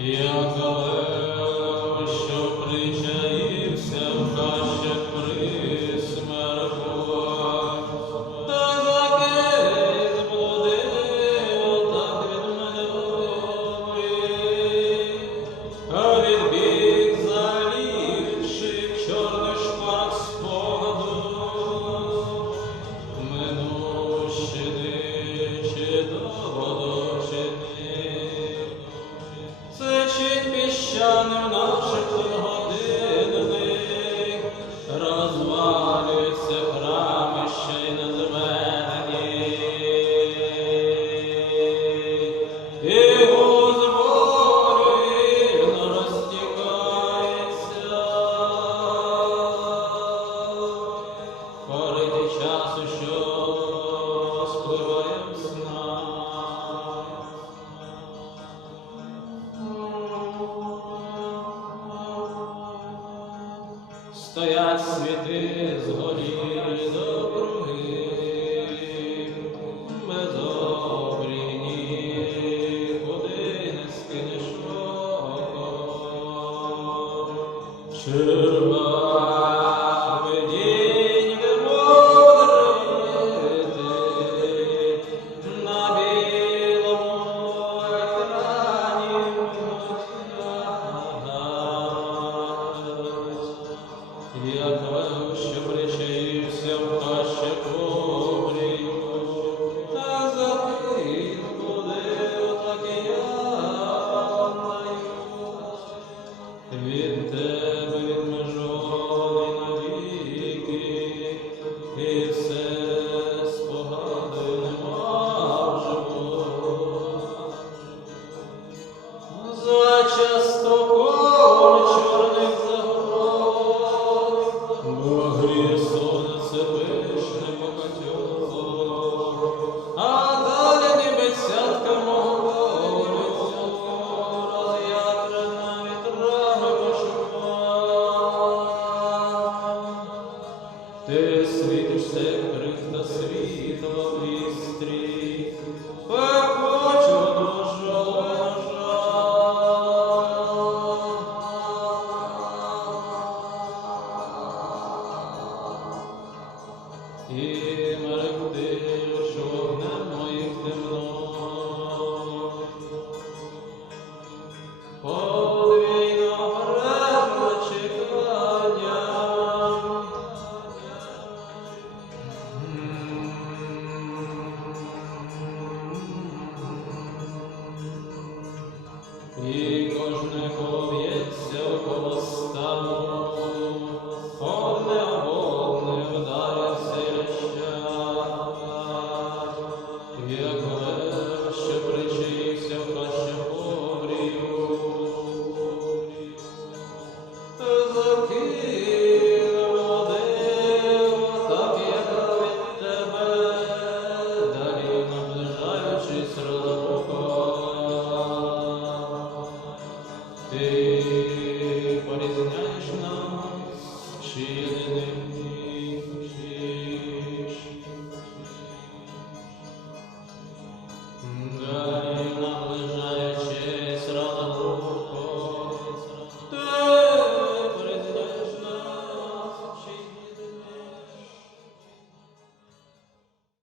Theophilus. стоять святи, згорілі добруги, безобрі нікуди не скинеш кого. Я кажу, що прийшли. Ти світишся, крихта світла вістрі, пехочу і кожне пов'ється около стану.